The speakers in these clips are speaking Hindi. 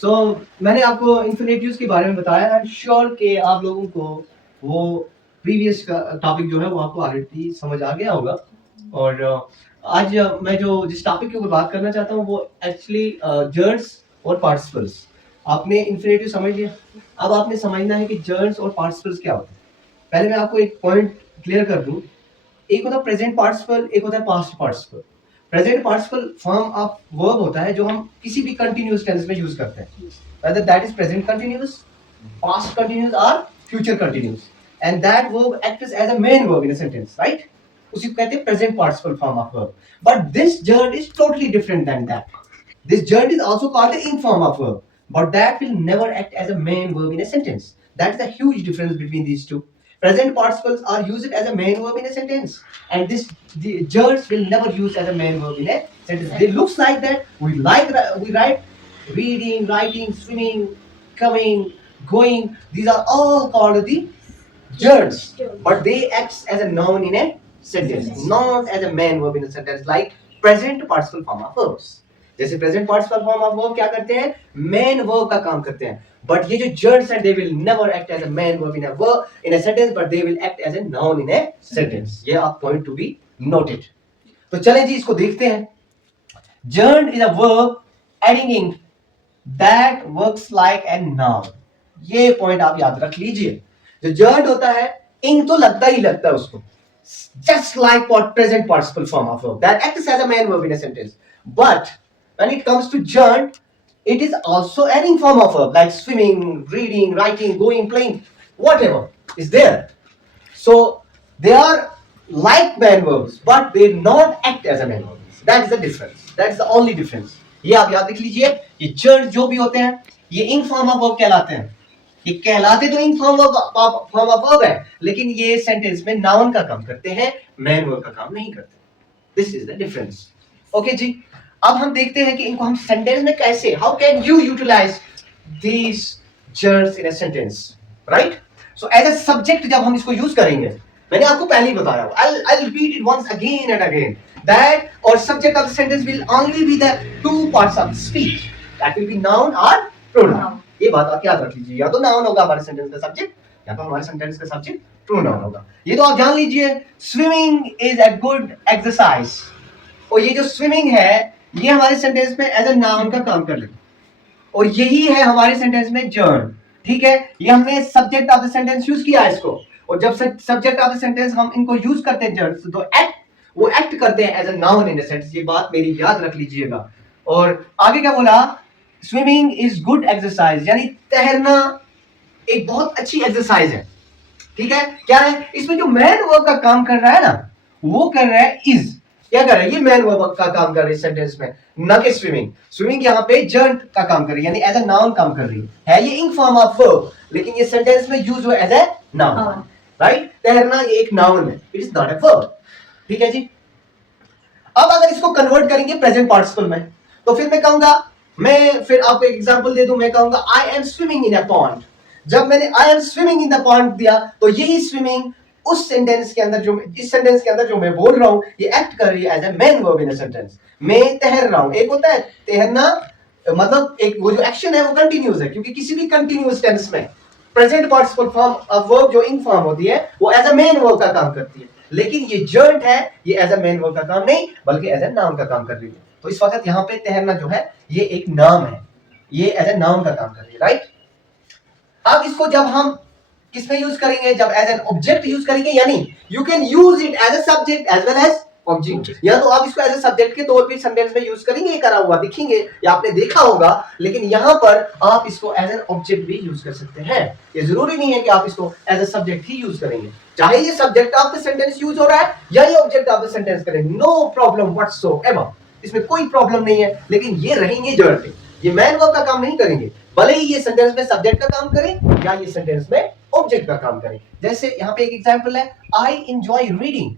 सो मैंने आपको इन्फिनेटिव्स के बारे में बताया। आई एम श्योर कि आप लोगों को वो प्रीवियस का टॉपिक जो है वो आपको ऑलरेडी समझ आ गया होगा। और आज मैं जो जिस टॉपिक के ऊपर बात करना चाहता हूँ वो एक्चुअली जर्ड्स और पार्टिसिपल्स। आपने इन्फिनेटिव समझ लिया, अब आपने समझना है कि जर्ड्स और पार्टिसिपल्स क्या होते हैं। पहले मैं आपको एक पॉइंट क्लियर कर दूं, एक होता है प्रेजेंट पार्टिसिपल, एक होता है past participle. Present participle form of verb होता है जो हम किसी भी कंटिन्यूअस टेंस में यूज करते हैं, whether that is present continuous, past continuous or future continuous, and that verb acts as a main verb in a sentence, right? उसी को कहते हैं present participle form of verb. But this gerund is totally different than that. This gerund is also called the ing form of verb, but that will never act as a main verb in a sentence. That's the huge difference between these two. Present participles are used as a main verb in a sentence, and the gerunds will never use as a main verb in a sentence. They looks like that. We write reading, writing, swimming, coming, going. These are all called the gerunds, but they act as a noun in a sentence, not as a main verb in a sentence, like present participle form of verbs. जैसे present participle form of verb क्या करते हैं, मेन वर्ब का काम करते हैं, बट ये जो जर्ड्स हैं they will never act as a main verb in a verb in a sentence, but they will act as a noun in a sentence. ये आप पॉइंट टू बी नोटेड। तो चलें जी इसको देखते हैं। Gerund is a verb adding ing that works like a noun. ये पॉइंट आप याद रख लीजिए। जो जर्ड होता है इंक तो लगता ही लगता है उसको, just like what present participle form of verb that acts as a main verb in a sentence. But when it comes to gerund, it is also an ing form of verb like swimming, reading, writing, going, playing, whatever is there. So they are like main verbs, but they not act as a main verb. That is the difference. That is the only difference. ये आप याद रख लीजिए, ये gerund जो भी होते हैं ये ing form of verb कहलाते हैं। ये कहलाते तो इन फॉर्म ऑफ वर्ब है, लेकिन ये सेंटेंस में नाउन का काम करते हैं, मेन वर्ब का काम नहीं करते। This is the difference. Okay जी, अब हम देखते हैं कि इनको हम सेंटेंस में कैसे, how can you utilise these gerunds in a sentence, right? So as a subject जब हम इसको यूज करेंगे, मैंने आपको पहले ही बताया, I'll repeat it once again and again, that or subject of the sentence will only be the two parts of the speech, that will be noun or pronoun. ये बात आप याद रख लीजिए, या तो नाउन होगा हमारे सेंटेंस का सब्जेक्ट, या तो हमारे सेंटेंस का सब्जेक्ट प्रोनाउन होगा। ये तो आप जान लीजिए। Swimming is a good exercise, और ये जो स्विमिंग है ये हमारे सेंटेंस में एज अ नाउन का काम कर लेगा, और यही है हमारे सेंटेंस में जर्न। ठीक है, ये हमने subject of the sentence use किया है इसको, और जब सब्जेक्ट ऑफ द सेंटेंस हम इनको यूज करते हैं जर्न, तो वो एक्ट करते हैं as a noun in the sentence. ये बात मेरी याद रख लीजिएगा। और आगे क्या बोला, स्विमिंग इज गुड एक्सरसाइज, यानी तैरना एक बहुत अच्छी एक्सरसाइज है। ठीक है, क्या है इसमें जो मैन वर्ब का काम कर रहा है ना, वो कर रहा है इज, क्या कर रहा है, ये मैन वर्ब का काम कर रही है सेंटेंस में, ना कि स्विमिंग। स्विमिंग यहाँ पे जर्न का काम कर रही है, यानी एज अ नाउन काम कर रही है ये इन फॉर्म ऑफ वर्ब, लेकिन ये सेंटेंस में यूज हुआ एज ए नाउन, राइट? तैरना ये एक नाउन है, it is not a verb. ठीक है जी। अब अगर इसको कन्वर्ट करेंगे प्रेजेंट पार्टिसिपल में, तो फिर मैं कहूंगा, मैं फिर आपको एक एग्जांपल दे दूं, मैं कहूंगा I am swimming in a pond. जब मैंने I am swimming in the pond दिया, तो यही स्विमिंग उस सेंटेंस के अंदर, जो इस सेंटेंस के अंदर जो मैं बोल रहा हूं, ये एक्ट कर रही है as a main verb in a sentence. मैं तैर रहा हूं, एक होता है तैरना, मतलब एक वो जो एक्शन है वो कंटिन्यूस है, क्योंकि किसी भी कंटिन्यूस टेंस में present participle form of verb जो इन फॉर्म होती है वो एज अ मेन वर्ब का काम करती है, लेकिन ये जर्ड है, ये एज अ मेन वर्ब का काम नहीं बल्कि एज अ नाउन का काम कर रही है। तो इस वक्त यहाँ पे तैरना जो है ये एक नाम है, ये एज अ नाउन का काम कर रही है, राइट? अब इसको जब हम किसमें यूज करेंगे, जब एज एन ऑब्जेक्ट यूज करेंगे, यानी you can use it as a subject as well as object, या तो आप इसको एज अ सब्जेक्ट के तौर पे सेंटेंस में यूज करेंगे, ये करा हुआ दिखेंगे या आपने देखा होगा, लेकिन यहां पर आप इसको एज एन ऑब्जेक्ट भी यूज कर सकते हैं। ये जरूरी नहीं है कि आप इसको एज अ सब्जेक्ट ही यूज करेंगे, चाहे ये subject of the sentence use हो रहा है या ये ऑब्जेक्ट ऑफ द सेंटेंस करेंगे, नो प्रॉब्लम व्हाटसोएवर, इसमें कोई प्रॉब्लम नहीं है, लेकिन ये रहेंगे जर्ड पे, ये मैन वर्ब का काम नहीं करेंगे, भले ही ये सेंटेंस में सब्जेक्ट का काम करें या ये सेंटेंस में ऑब्जेक्ट का काम करें। जैसे यहाँ पे एक एग्जांपल है, आई एंजॉय रीडिंग,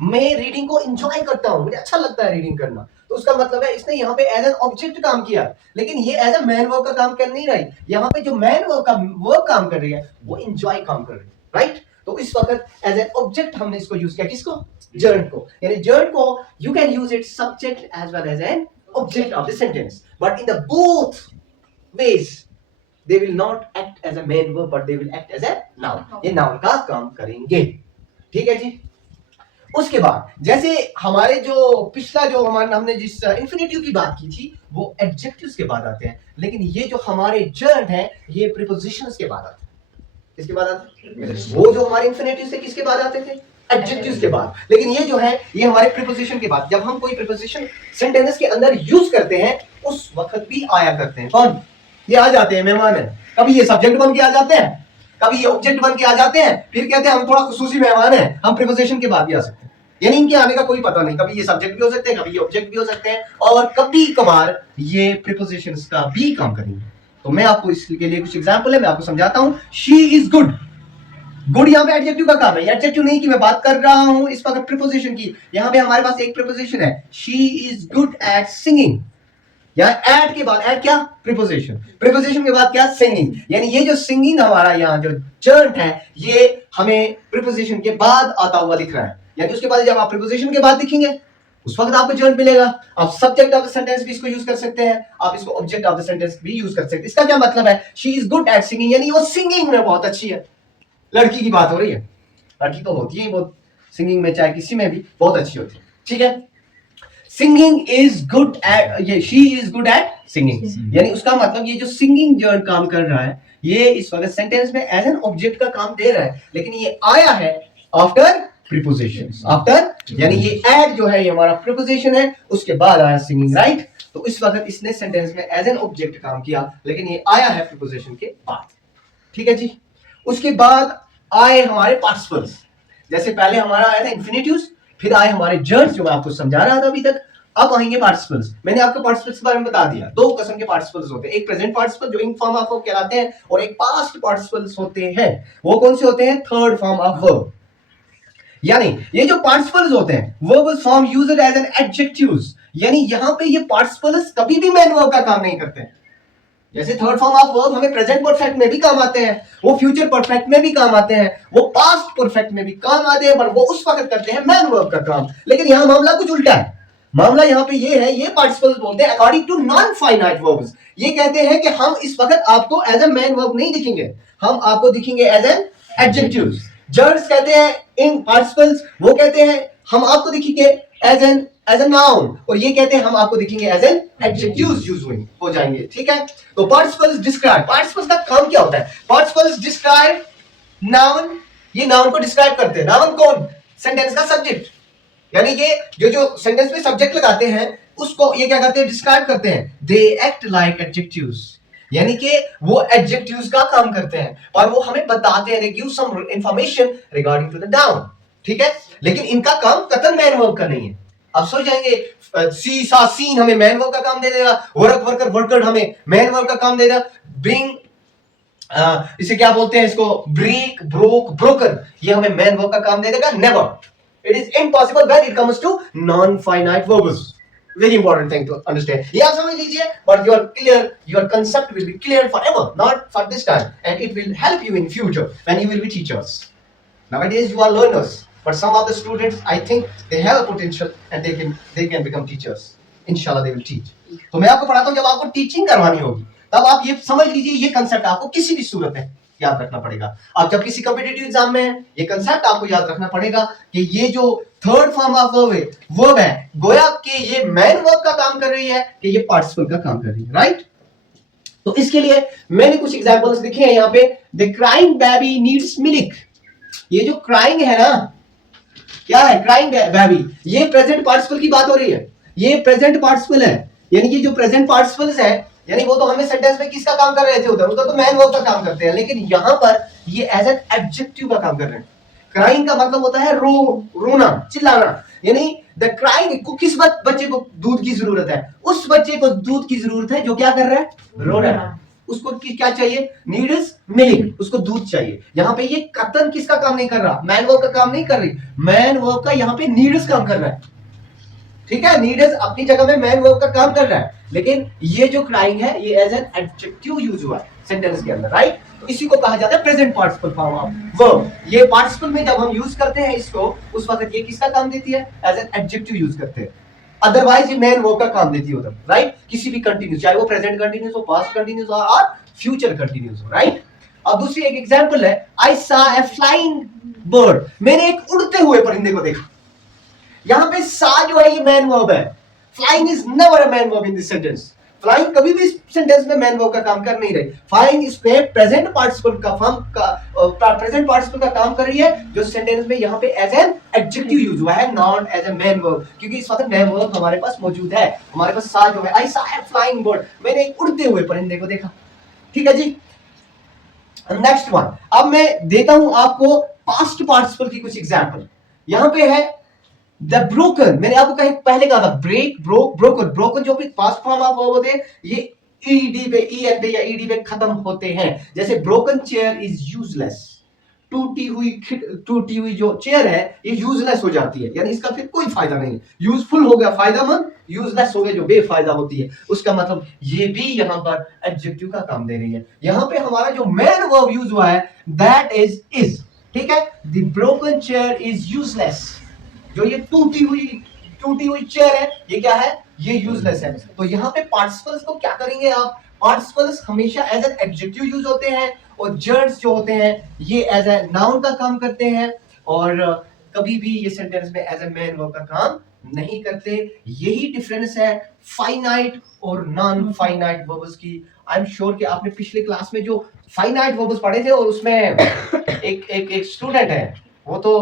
मैं रीडिंग को एंजॉय करता हूं, मुझे अच्छा लगता है रीडिंग करना, तो उसका मतलब है इसने यहाँ पे एज एन ऑब्जेक्ट काम किया, लेकिन ये एज अ मैन वर्ब का काम कर नहीं रही। यहाँ पे जो मैन वर्ब काम कर रही है वो एंजॉय काम कर रही है, राइट? तो इस वक्त एज एन ऑब्जेक्ट हमने इसको यूज किया, किसको, जर्ड को, यानी जर्ड को you can use it subject as well as an object of the sentence, but in the both ways. They will not act as a main verb, but they will act as a noun. ये noun का काम करेंगे, ठीक है जी। उसके बाद जैसे हमारे जो पिछला जो हमने जिस इंफिनिटिव की बात की थी वो एडजेक्टिव्स के बाद आते हैं, लेकिन ये जो हमारे जर्न है ये प्रीपोजिशंस के बाद आते हैं। किसके बाद आते हैं? वो जो हमारे इंफिनिटिव से किसके बाद आते थे? एडजेक्टिव्स के बाद। लेकिन ये जो है ये हमारे प्रीपोजिशन के बाद। जब हम कोई प्रीपोजिशन सेंटेंस के अंदर यूज करते हैं उस वक्त भी आया करते हैं। कौन? ये आ जाते हैं, मेहमान है। कभी ये सब्जेक्ट बन के आ जाते हैं, कभी ये ऑब्जेक्ट बन के आ जाते हैं, फिर कहते हैं हम थोड़ा खुसूसी मेहमान है, हम प्रीपोजिशन के बाद भी आ सकते हैं। यानी इनके आने का कोई पता नहीं, कभी ये सब्जेक्ट भी हो सकते हैं, कभी ये ऑब्जेक्ट भी हो सकते हैं, और कभी कभार ये प्रीपोजिशंस का भी काम करेंगे। तो मैं आपको इसके लिए कुछ एग्जांपल है, मैं आपको समझाता हूं। She is good. गुड यहाँ पे एडजेक्टिव का काम है, एडजेक्टिव नहीं कि मैं बात कर रहा हूं इस वक्त प्रीपोजिशन की। यहाँ पे हमारे पास एक प्रीपोजिशन है, she is good at singing. यहाँ एट के बाद एट क्या? प्रीपोजिशन। प्रीपोजिशन के बाद क्या? सिंगिंग। यानी ये जो सिंगिंग हमारा यहाँ जो चर्न है ये हमें प्रीपोजिशन के बाद आता हुआ दिख रहा है। यानी उसके बाद जब आप प्रीपोजिशन के बाद दिखेंगे उस वक्त आपको जर्न मिलेगा। आप सब्जेक्ट ऑफ द सेंटेंस भी इसको यूज कर सकते हैं, आप इसको ऑब्जेक्ट ऑफ द सेंटेंस भी यूज कर सकते हैं। इसका क्या मतलब है? She is good at singing, यानी वो सिंगिंग में बहुत अच्छी है। लड़की की बात हो रही है, लड़की तो होती है बहुत सिंगिंग में, चाहे किसी में भी बहुत अच्छी होती है, ठीक है। सिंगिंग इज गुड एट, ये she is good at singing, यानी उसका मतलब ये जो सिंगिंग जो काम कर रहा है ये इस वक्त सेंटेंस में एज एन ऑब्जेक्ट का काम दे रहा है, लेकिन ये आया है आफ्टर प्रीपोजिशंस। आफ्टर यानी ये एट जो है ये हमारा प्रीपोजिशन है, उसके बाद आया सिंगिंग, राइट। तो इस वक्त इसने सेंटेंस में एज एन ऑब्जेक्ट काम किया, लेकिन ये आया है प्रीपोजिशन के बाद, ठीक है जी। उसके बाद आए हमारे पार्टिसिपल्स। जैसे पहले हमारा आया था इंफिनिटिव्स, फिर आए हमारे जर्स जो मैं आपको समझा रहा था अभी तक। अब आएंगे पार्टिसिपल्स। मैंने आपको पार्टिसिपल्स के बारे में बता दिया, दो किस्म के पार्टिसिपल्स होते हैं, एक प्रेजेंट पार्टिसिपल जो इन फॉर्म ऑफ वर्ब कहलाते हैं, और एक पास्ट पार्टिसिपल्स होते हैं। वो कौन से होते हैं? Third form of verb. यानी ये जो पार्टिसिपल्स होते हैं verb form used as an adjectives, यानी यहां पे ये पार्टिसिपल्स कभी भी मेन वर्ब का काम नहीं करते हैं। जैसे थर्ड फॉर्म ऑफ वर्ब हमें प्रेजेंट परफेक्ट में भी काम आते हैं, वो फ्यूचर परफेक्ट में भी काम आते हैं, वो पास्ट परफेक्ट में भी काम आते हैं, पर वो उस वक्त करते हैं मेन वर्ब का काम। लेकिन यहां मामला कुछ उल्टा है। मामला यहां पे ये है, ये पार्टिसिपल्स बोलते हैं according to non finite verbs, ये कहते हैं कि हम इस वक्त आपको एज ए मेन वर्ब नहीं दिखेंगे, हम आपको दिखेंगे एज एन एडजेक्टिव्स। जर्स कहते हैं इन पार्टिसिपल्स, वो कहते हैं हम आपको दिखेंगे एज ए नाउन, और ये कहते हैं हम आपको दिखेंगे एज एन एडजेक्टिव्स यूज हो जाएंगे, ठीक है। तो पार्टिसिपल्स डिस्क्राइब, पार्टिसिपल्स का काम क्या होता है? पार्टिसिपल्स डिस्क्राइब नाउन, ये नाउन को डिस्क्राइब करते हैं। नाउन कौन? सेंटेंस का सब्जेक्ट, यानी ये जो सेंटेंस में सब्जेक्ट लगाते हैं उसको ये क्या करते हैं? डिस्क्राइब करते हैं। दे एक्ट लाइक एडजेक्टिव्स, यानी कि वो एडजेक्टिव्स का काम करते हैं और वो हमें बताते हैं, they give some information regarding to the noun, ठीक है। लेकिन इनका काम कतन मैन वर्ब का नहीं है। आप सोच जाएंगे सी सा सीन हमें मैन वर्ब का काम दे देगा, वर्क वर्कर वर्कर हमें मैन वर्ब का काम देगा, ब्रिंग इसे क्या बोलते हैं, इसको ब्रेक ब्रोक ब्रोकन, ये हमें मैन वर्ब का काम दे देगा। Never, it is impossible when it comes to non-finite verbs. Very important thing to understand. ये आप समझ लीजिए, but your concept will be clear forever, not for this time, and it will help you in future when you will be teachers. Nowadays you are learners, but some of the students I think they have a potential and they can become teachers. Inshallah they will teach. तो मैं आपको पढ़ाता हूँ, जब आपको टीचिंग करवानी होगी तब आप ये समझ लीजिए, ये कंसेप्ट आपको किसी भी सूरत में याद रखना पड़ेगा। आप जब किसी कॉम्पिटिटिव एग्जाम में हैं, ये कंसेप्ट आपको याद रखना पड़ेगा कि ये जो थर्ड फॉर्म ऑफ वर्ब है गोया कि ये मेन वर्ब का काम कर रही है कि ये पार्टिसिपल का काम कर रही है, राइट। तो इसके लिए मैंने कुछ एग्जांपल्स लिखे हैं यहाँ पे। The crying baby needs milk, ये जो क्राइंग है ना, क्या है? क्राइंग बेबी, ये प्रेजेंट पार्टिसिपल की बात हो रही है, ये प्रेजेंट पार्टिसिपल है। यानी कि जो प्रेजेंट पार्टिसिपल्स है, यानी वो तो हमें सेंटेंस में किसका काम कर रहे थे? उधर तो मेन वर्ब का काम करते हैं, लेकिन यहां पर ये एज एन एडजेक्टिव का काम कर रहे हैं। क्राइंग का मतलब होता है रोना, चिल्लाना। यानी द क्राइंग को किस बच्चे को दूध की जरूरत है? उस बच्चे को दूध की जरूरत है जो क्या कर रहा है? रो रहा है। उसको क्या चाहिए? नीड्स मिल्क, उसको दूध चाहिए। यहाँ पे ये कतन किसका काम नहीं कर रहा? मैन वर्ब का काम नहीं कर रही, मैन वर्ब का यहाँ पे नीड्स काम कर रहा है, ठीक है। नीड्स अपनी जगह में मैन वर्ब का काम कर रहा है, लेकिन ये जो क्राइंग है ये एज एन एडजेक्टिव यूज हुआ है सेंटेंस के अंदर, राइट। तो इसी को कहा जाता है present participle form of verb. ये पार्टिसिपल में जब हम यूज करते हैं इसको, उस वक्त ये किसका काम देती है? एज एन एडजेक्टिव यूज करते हैं। अदरवाइज ये मैन वर्ब का काम देती है उधर, राइट? किसी भी कंटिन्यूस, चाहे वो प्रेजेंट कंटिन्यूस हो, पास्ट कंटिन्यूस हो और फ्यूचर कंटिन्यूस हो, राइट? अब दूसरी एक एग्जांपल है, आई सा ए फ्लाइंग बर्ड, मैंने एक उड़ते हुए परिंदे को देखा। यहां पे सा जो है ये मैन वर्ब है, flying is never a main verb in this sentence. Flying कभी भी इस सेंटेंस में मैन वर्ब का काम कर नहीं रही। फ्लाइंग इस पे प्रेजेंट पार्टिसिपल का फॉर्म का प्रेजेंट पार्टिसिपल का काम कर रही है, जो सेंटेंस में यहां पे एज एन एडजेक्टिव यूज हुआ है, not as a main verb, क्योंकि इस वक्त मैन वर्ब हमारे पास मौजूद है। हमारे पास सा जो है, आई सा ए फ्लाइंग बर्ड, मैंने एक उड़ते हुए परिंदे को देखा। ठीक है जी। नेक्स्ट वन, अब मैं देता हूं आपको पास्ट पार्टिसिपल की कुछ एग्जांपल। यहां पे है द ब्रोकन, मैंने आपको कहीं पहले कहा था ब्रेक, ब्रोक, ब्रोकन। ब्रोकन जो भी पास्ट फॉर्म ऑफ वर्ब होते हैं, ये ईडी पे, ईएन पे या ईडी पे खत्म होते हैं। जैसे ब्रोकन चेयर इज यूजलेस, टूटी हुई जो चेयर है ये यूजलेस हो जाती है, यानी इसका फिर कोई फायदा नहीं है। यूजफुल हो गया फायदामंद, यूजलेस हो गया जो बेफायदा होती है, उसका मतलब ये भी यहां पर एडजेक्टिव का काम दे रही है। यहां पे हमारा जो मेन वर्ब यूज हुआ है दैट इज, ठीक है? The broken chair is useless, जो ये टूटी हुई चेयर है, ये क्या है? ये यूजलेस है। तो यहाँ पे पार्टिसिपल्स को क्या करेंगे आप? पार्टिसिपल्स हमेशा एज एन एडजेक्टिव यूज होते हैं, और जर्ड्स जो होते हैं ये एज ए नाउन का काम करते हैं, और कभी भी ये सेंटेंस में एज ए मैन वर्ब का काम नहीं करते। यही डिफरेंस है फाइनाइट और नॉन फाइनाइट वर्ब्स की। आई एम श्योर कि आपने पिछले क्लास में जो फाइनाइट वर्ब्स पढ़े थे, और उसमें एक स्टूडेंट है, वो तो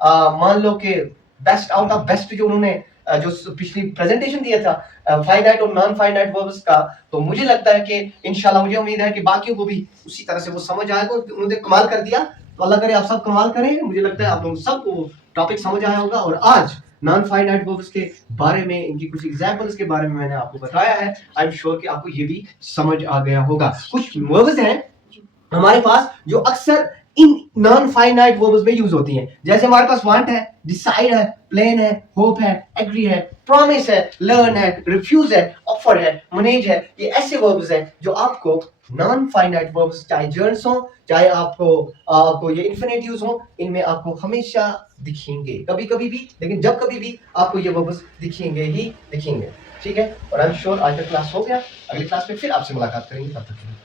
मान लो कि बेस्ट आउट ऑफ बेस्ट जो उन्होंने जो पिछली प्रेजेंटेशन दिया था फाइनाइट और नॉन फाइनाइट वर्ब्स का, तो मुझे लगता है कि इंशाल्लाह, मुझे उम्मीद है कि बाकियों को भी उसी तरह से वो समझ आएगा। उन्होंने कमाल कर दिया, तो अल्लाह करे आप सब कमाल करें। मुझे लगता है आप लोगों सबको टॉपिक समझ आया होगा, और आज नॉन फाइनाइट वर्ब्स के बारे में, इनकी कुछ एग्जांपल्स के बारे में मैंने आपको बताया है। आई एम श्योर कि आपको ये भी समझ आ गया होगा। कुछ वर्ब्स हैं हमारे पास जो अक्सर इन नॉन फाइनाइट वर्ब्स में यूज होती हैं, जैसे हमारे पास वांट है, डिसाइड है, प्लान है, होप है, एग्री है, प्रॉमिस है, लर्न है, रिफ्यूज है, ऑफर है, मैनेज है। ये ऐसे वर्ब्स हैं जो आपको नॉन फाइनाइट वर्ब्स, चाहे जर्न्स हो, चाहे आपको ये इंफिनिटिव्स हो, इनमें आपको हमेशा दिखेंगे, कभी कभी भी, लेकिन जब कभी भी आपको ये वर्ब्स दिखेंगे ही दिखेंगे। ठीक है, और आई एम श्योर आज का क्लास हो गया। अगली क्लास में फिर आपसे मुलाकात करेंगे, तब तक के लिए।